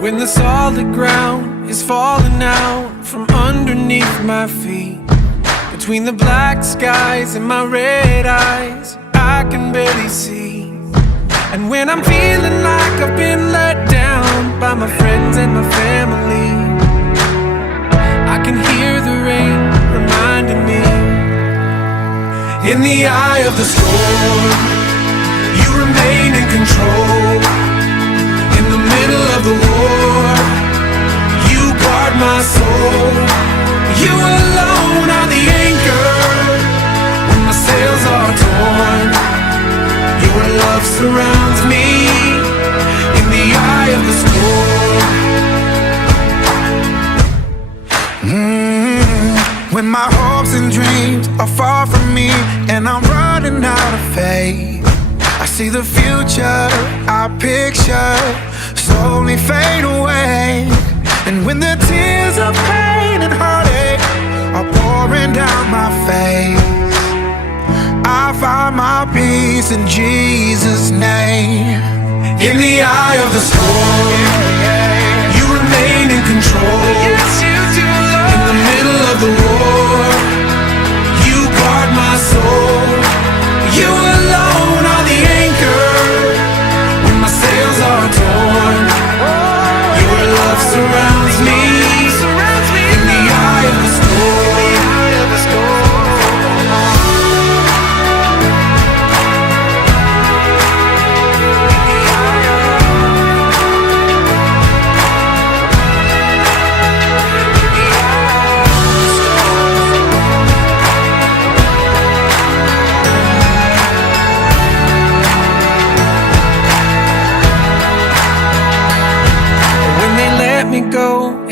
When the solid ground is falling out from underneath my feet, between the black skies and my red eyes, I can barely see. And when I'm feeling like I've been let down by my friends and my family, I can hear the rain reminding me. In the eye of the storm, you remain in control. In the middle of the war, you guard my soul. You alone are the anchor when my sails are torn. Your love surrounds me in the eye of the storm. When my hopes and dreams are far from me and I'm running out of faith, I see the future I picture slowly fade away. And when the tears of pain and heartache are pouring down my face, I find my peace in Jesus' name. In the eye of the storm, you remain in control. Yes, you do, Lord. In the middle of the war, you guard my soul. You alone are the anchor when my sails are torn. Your love surrounds me in the eye of the storm.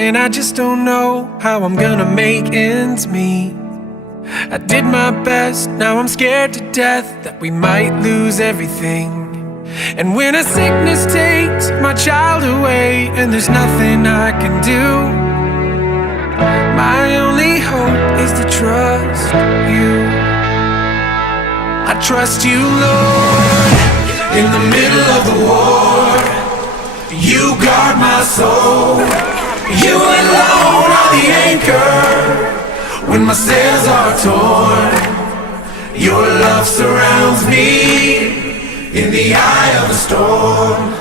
And I just don't know how I'm gonna make ends meet. I did my best, now I'm scared to death that we might lose everything. And when a sickness takes my child away and there's nothing I can do, my only hope is to trust you. I trust you, Lord. In the middle of the war, you guard my soul. You alone are the anchor when my sails are torn. Your love surrounds me in the eye of the storm.